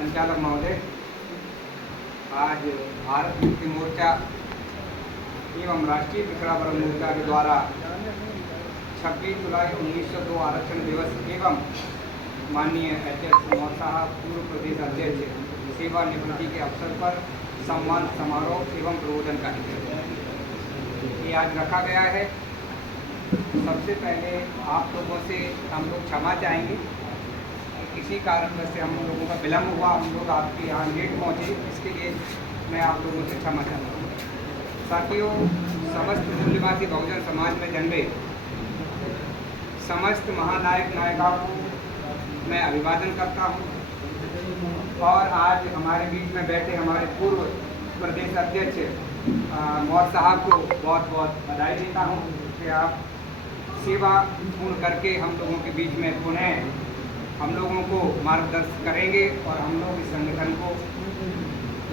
संचालक महोदय, आज भारत मुक्ति मोर्चा एवं राष्ट्रीय पिछड़ा वर्ग मोर्चा के द्वारा 26 जुलाई 1902 आरक्षण दिवस एवं माननीय एच.एस. मौर्य साहब पूर्व प्रदेश अध्यक्ष सेवानिवृत्ति के अवसर पर सम्मान समारोह एवं प्रबोधन कार्यक्रम ये आज रखा गया है। सबसे पहले आप लोगों से हम लोग क्षमा चाहेंगे, किसी कारणवश से हम लोगों का विलम्ब हुआ, हम लोग आपके यहाँ लेट पहुँचे, इसके लिए मैं आप लोगों से क्षमा चाहता हूँ। साथियों, समस्त मूल्यवादी बहुजन समाज में जन्मे समस्त महानायक नायिकाओं को मैं अभिवादन करता हूँ और आज हमारे बीच में बैठे हमारे पूर्व प्रदेश अध्यक्ष मौर्य साहब को बहुत बहुत बधाई देता हूँ कि आप सेवा पूर्ण करके हम लोगों के बीच में पुनः हम लोगों को मार्गदर्शन करेंगे और हम लोग इस संगठन को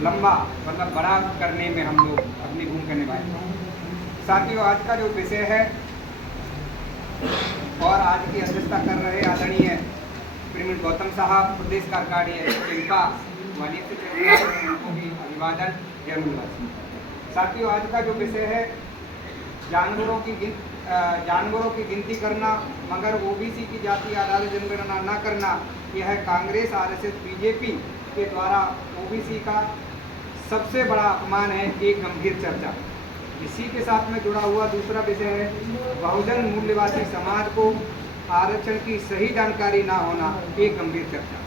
लंबा मतलब बड़ा करने में हम लोग अपनी भूमिका निभाएंगे। साथियों, आज का जो विषय है और आज की अध्यक्षता कर रहे आदरणीय प्रेमिल गौतम साहब प्रदेश कार्यकारिणी इनका वाली उनको भी अभिवादन जय मूलवासी। साथियों, आज का जो विषय है जानवरों की गिनती करना मगर ओबीसी की जाति आधारित जनगणना न करना, यह कांग्रेस आरएसएस बीजेपी के द्वारा ओबीसी का सबसे बड़ा अपमान है, एक गंभीर चर्चा। इसी के साथ में जुड़ा हुआ दूसरा विषय है बहुजन मूल्यवादी समाज को आरक्षण की सही जानकारी ना होना, एक गंभीर चर्चा।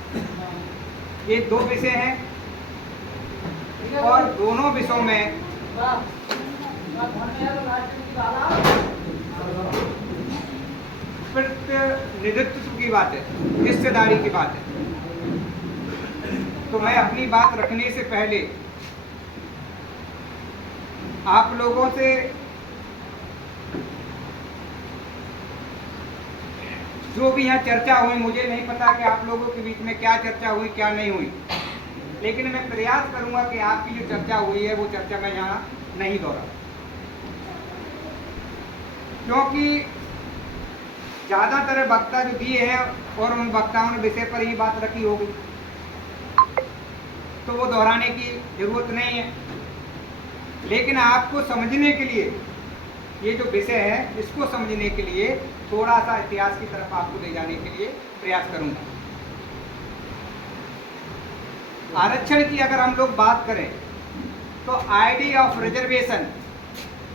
ये दो विषय हैं और दोनों विषयों में प्रतिनिधित्व की बात है, हिस्सेदारी की बात है। तो मैं अपनी बात रखने से पहले आप लोगों से जो भी यहाँ चर्चा हुई, मुझे नहीं पता कि आप लोगों के बीच में क्या चर्चा हुई क्या नहीं हुई, लेकिन मैं प्रयास करूंगा कि आपकी जो चर्चा हुई है वो चर्चा मैं यहाँ नहीं दोहरा, क्योंकि ज़्यादातर वक्ता जो दिए हैं और उन वक्ताओं ने विषय पर ही बात रखी होगी, तो वो दोहराने की जरूरत नहीं है। लेकिन आपको समझने के लिए ये जो विषय है इसको समझने के लिए थोड़ा सा इतिहास की तरफ आपको ले जाने के लिए प्रयास करूंगा। आरक्षण की अगर हम लोग बात करें तो आईडी ऑफ रिजर्वेशन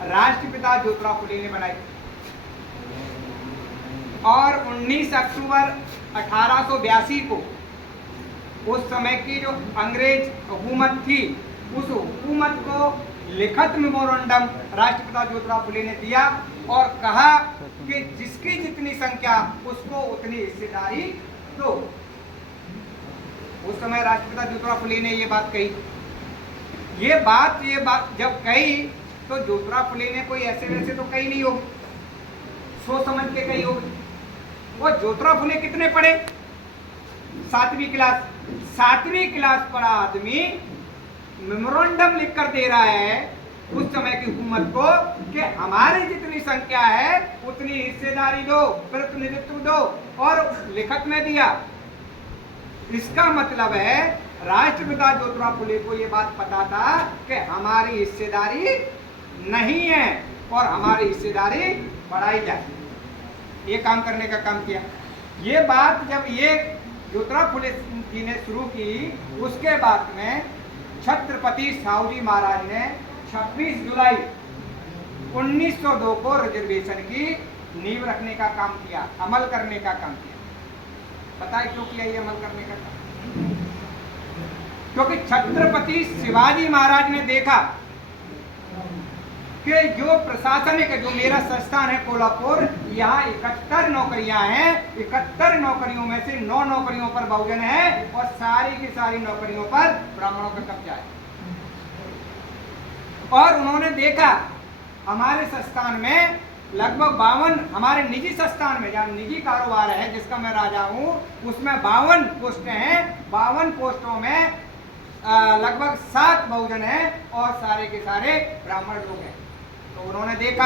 राष्ट्रपिता ज्योतिराव फुले ने बनाई और 19 अक्टूबर 1882 को उस समय की जो अंग्रेज हुकूमत थी उस हुकूमत को लिखित मेमोरेंडम राष्ट्रपिता ज्योतिराव फुले ने दिया और कहा कि जिसकी जितनी संख्या उसको उतनी हिस्सेदारी दो। उस समय राष्ट्रपिता ज्योतिराव फुले ने ये बात कही। ये बात जब कही तो ज्योतिराव फुले ने कोई ऐसे वैसे तो कही नहीं होगी, सोच समझ के कही होगी। वो ज्योतिराव फुले कितने पढ़े? 7वीं क्लास। 7वीं क्लास पढ़ा आदमी मेमोरेंडम लिख कर दे रहा है उस समय की हुकूमत को कि हमारी जितनी संख्या है उतनी हिस्सेदारी दो, प्रतिनिधित्व दो, और लिखित में दिया। इसका मतलब है राष्ट्रपिता ज्योतिराव फुले को ये बात पता था कि हमारी हिस्सेदारी नहीं है और हमारी हिस्सेदारी बढ़ाई जाए। ये काम करने का काम किया। ये बात जब ये ज्योतिराव फुले जी ने शुरू की, उसके बाद में छत्रपति साहूजी महाराज ने 26 जुलाई 1902 को रिजर्वेशन की नींव रखने का काम किया, अमल करने का काम किया। पता है क्यों किया ये अमल करने का काम? क्योंकि छत्रपति शिवाजी महाराज ने देखा कि जो प्रशासनिक जो मेरा संस्थान है कोल्हापुर, यहाँ 71 नौकरियां हैं, 71 नौकरियों में से 9 नौकरियों पर बहुजन है और सारी की सारी नौकरियों पर ब्राह्मणों का कब्जा है। और उन्होंने देखा हमारे संस्थान में लगभग 52, हमारे निजी संस्थान में जहाँ निजी कारोबार है जिसका मैं राजा हूँ, उसमें 52 पोस्टें हैं। 52 पोस्टों में लगभग 7 बहुजन हैं और सारे के सारे ब्राह्मण लोग हैं। तो उन्होंने देखा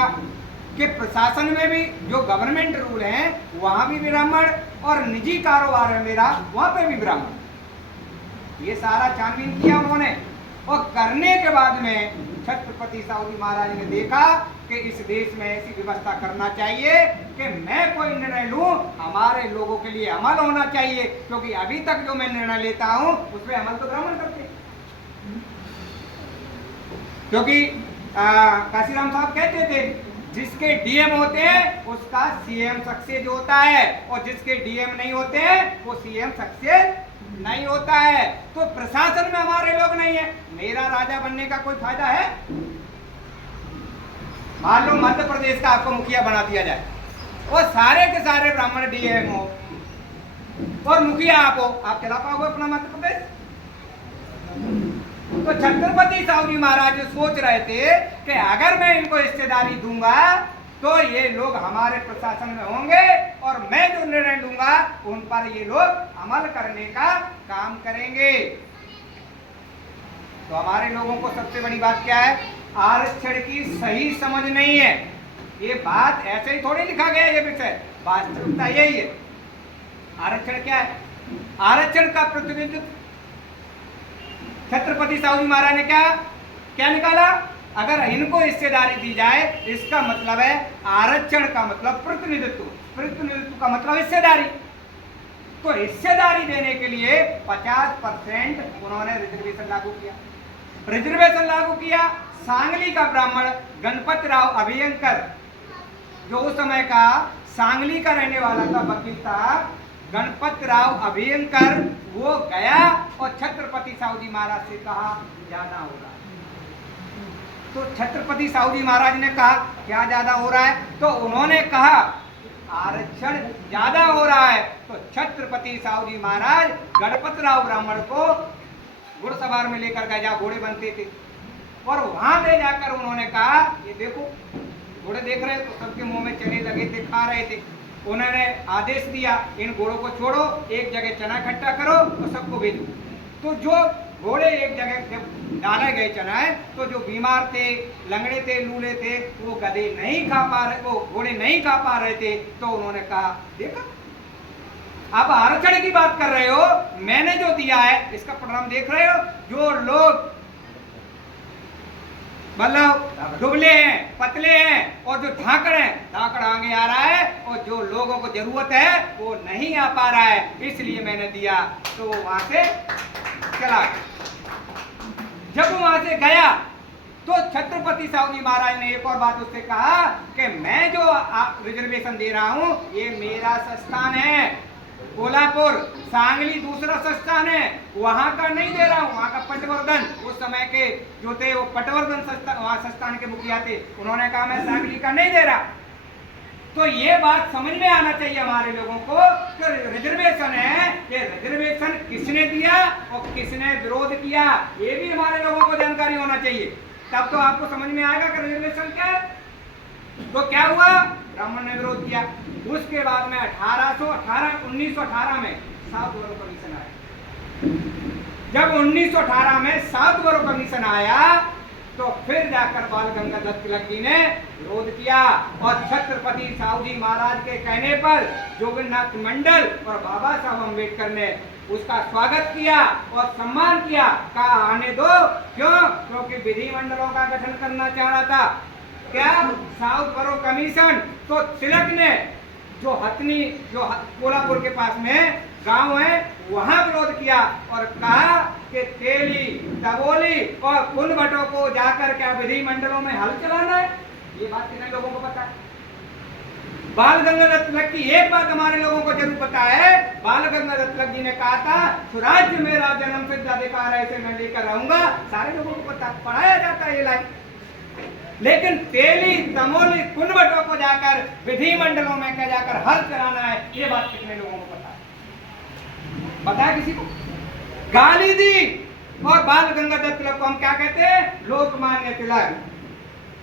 कि प्रशासन में भी जो गवर्नमेंट रूल है वहाँ भी ब्राह्मण और निजी कारोबार है मेरा, वहाँ पे भी ब्राह्मण। ये सारा छानबीन किया उन्होंने, और करने के बाद में छत्रपति साहू जी महाराज ने देखा कि इस देश में ऐसी व्यवस्था करना चाहिए कि मैं कोई निर्णय लूं हमारे लोगों के लिए अमल होना चाहिए, क्योंकि अभी तक जो मैं निर्णय लेता हूं उसमें अमल तो ब्राह्मण करते हैं। क्योंकि काशीराम साहब कहते थे जिसके डीएम होते हैं उसका सीएम सक्सेस होता है, और जिसके डीएम नहीं होते हैं वो सीएम सक्सेस नहीं होता है। तो प्रशासन में हमारे लोग नहीं है, मेरा राजा बनने का कोई फायदा है? मान लो मध्य प्रदेश का आपको मुखिया बना दिया जाए और सारे के सारे ब्राह्मण डीएम हो और मुखिया आप हो, आप चला पाओगे अपना मध्य प्रदेश? तो छत्रपति साहू जी महाराज सोच रहे थे कि अगर मैं इनको हिस्सेदारी दूंगा तो ये लोग हमारे प्रशासन में होंगे और मैं जो निर्णय लूंगा उन पर ये लोग अमल करने का काम करेंगे। तो हमारे लोगों को सबसे बड़ी बात क्या है, आरक्षण की सही समझ नहीं है। ये बात ऐसे ही थोड़ी लिखा गया है, ये विषय वास्तविकता यही है। आरक्षण क्या है? आरक्षण का प्रतिनिधित्व छत्रपति साहू जी महाराज ने क्या निकाला, अगर इनको हिस्सेदारी दी जाए इसका मतलब है आरक्षण का मतलब प्रतिनिधित्व, प्रतिनिधित्व का मतलब हिस्सेदारी। तो हिस्सेदारी देने के लिए 50% उन्होंने रिजर्वेशन लागू किया। रिजर्वेशन लागू किया। सांगली का ब्राह्मण गणपत राव अभियंकर, जो उस समय का सांगली का रहने वाला था, वकील था, गणपत राव अभियंकर, वो गया और छत्रपति साहू जी महाराज से कहा ज्यादा हो रहा है। तो छत्रपति साहू जी महाराज ने कहा क्या ज्यादा हो रहा है? तो उन्होंने कहा आरक्षण ज्यादा हो रहा है। तो छत्रपति साहू जी महाराज गणपत राव ब्राह्मण को घुड़सवार में लेकर गए, जहाँ घोड़े बनते थे, और वहां ले जाकर उन्होंने कहा ये देखो घोड़े देख रहे, तो सबके मुंह में चने लगे थे, खा रहे थे। उन्होंने आदेश दिया इन घोड़ों को छोड़ो, एक जगह चना इकट्ठा करो और सबको भेजो। तो जो घोड़े एक जगह जब डाले गए चना है, तो जो बीमार थे, लंगड़े थे, लूले थे, वो गधे नहीं खा पा रहे, वो घोड़े नहीं खा पा रहे थे। तो उन्होंने कहा देखा आप आरक्षण की बात कर रहे हो, मैंने जो दिया है इसका परिणाम देख रहे हो। जो लोग मतलब दुबले हैं, पतले हैं, और जो धाकड़ है, धाकड़ आगे आ रहा है, और जो लोगों को जरूरत है वो नहीं आ पा रहा है, इसलिए मैंने दिया। तो वो वहां से चला गया। जब वो वहां से गया तो छत्रपति साहू जी महाराज ने एक और बात उससे कहा कि मैं जो रिजर्वेशन दे रहा हूं ये मेरा संस्थान है, कोल्हापुर सांगली दूसरा संस्थान है, वहां का नहीं दे रहा हूं, वहां का पटवर्धन, उस समय के जो थे वो पटवर्धन संस्थान के मुखिया थे, उन्होंने कहा मैं सांगली का नहीं दे रहा। तो ये बात समझ में आना चाहिए हमारे लोगों को कि रिजर्वेशन है, ये रिजर्वेशन किसने दिया और किसने विरोध किया, ये भी हमारे लोगों को जानकारी होना चाहिए। तब तो आपको समझ में आएगा कि रिजर्वेशन क्या है। तो क्या हुआ, ब्राह्मण ने विरोध किया। उसके बाद में 1918 में साउथ बोरो कमीशन आया। जब 1918 में साउथ बोरो कमीशन आया तो फिर जाकर बाल गंगाधर तिलक जी ने विरोध किया, और छत्रपति साहू जी महाराज के कहने पर जोगन्नाथ मंडल और बाबा साहब अम्बेडकर ने उसका स्वागत किया और सम्मान किया। कहा आने दो, क्यों? क्योंकि विधि मंडलों का गठन करना चाह रहा था। क्या? साउथ बोरो कमीशन। तो तिलक ने जो हथनी, जो कोल्हापुर के पास में गांव है, वहां विरोध किया और कहा कि तेली, तबोली और कुलभटों को जाकर क्या विधि मंडलों में हल चलाना है। ये बात कितने लोगों को पता है? बाल गंगाधर तिलक की एक बात हमारे लोगों को जरूर पता है, बाल गंगाधर तिलक जी ने कहा था स्वराज्य मेरा जन्म सिद्ध अधिकार है, इसे मैं लेकर रहूंगा। सारे लोगों को पता, पढ़ाया जाता है ये लाइन। लेकिन तेली, तमोली, कुलभटों को जाकर विधि मंडलों में क्या जाकर हल चलाना है, ये बात कितने लोगों को पता है? पता है किसी को? गाली दी। और बाल गंगाधर तिलक को हम क्या कहते हैं? लोकमान्य तिलक।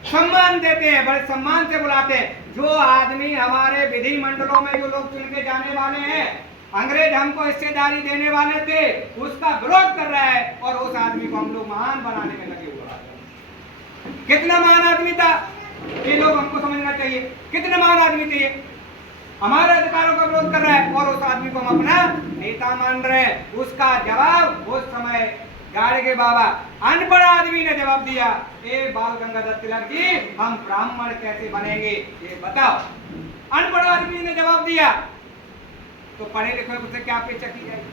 सम्मान देते हैं, बड़े सम्मान से बुलाते हैं। जो आदमी हमारे विधि मंडलों में जो लोग चुन के जाने वाले हैं, अंग्रेज हमको हिस्सेदारी देने वाले थे, उसका विरोध कर रहा है, और उस आदमी को हम लोग महान बनाने में लगे हुए। कितना महान आदमी था ये लोग हमको समझना चाहिए। कितने महान आदमी थे ये, हमारे अधिकारों का विरोध कर रहा है और उस आदमी को हम अपना नेता मान रहे हैं। उसका जवाब उस समय गाड़गे बाबा। अनपढ़ आदमी ने जवाब दिया, ए बाल गंगाधर तिलक जी, हम ब्राह्मण कैसे बनेंगे ये बताओ। अनपढ़ आदमी ने जवाब दिया, तो पढ़े लिखे से क्या अपेक्षा की जाएगी?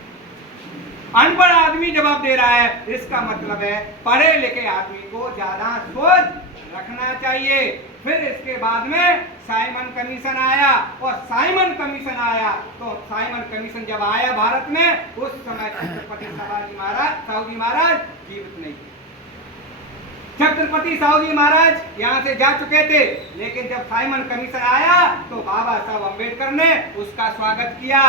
अनपढ़ आदमी जवाब दे रहा है, इसका मतलब है पढ़े लिखे आदमी को ज्यादा सोच रखना चाहिए। फिर इसके बाद में साइमन कमीशन आया, और साइमन कमीशन आया तो साइमन कमीशन जब आया भारत में, उस समय छत्रपति साहू महाराज जीवित नहीं थे। छत्रपति साहू महाराज यहाँ से जा चुके थे, लेकिन जब साइमन कमीशन आया तो बाबा साहब अम्बेडकर ने उसका स्वागत किया।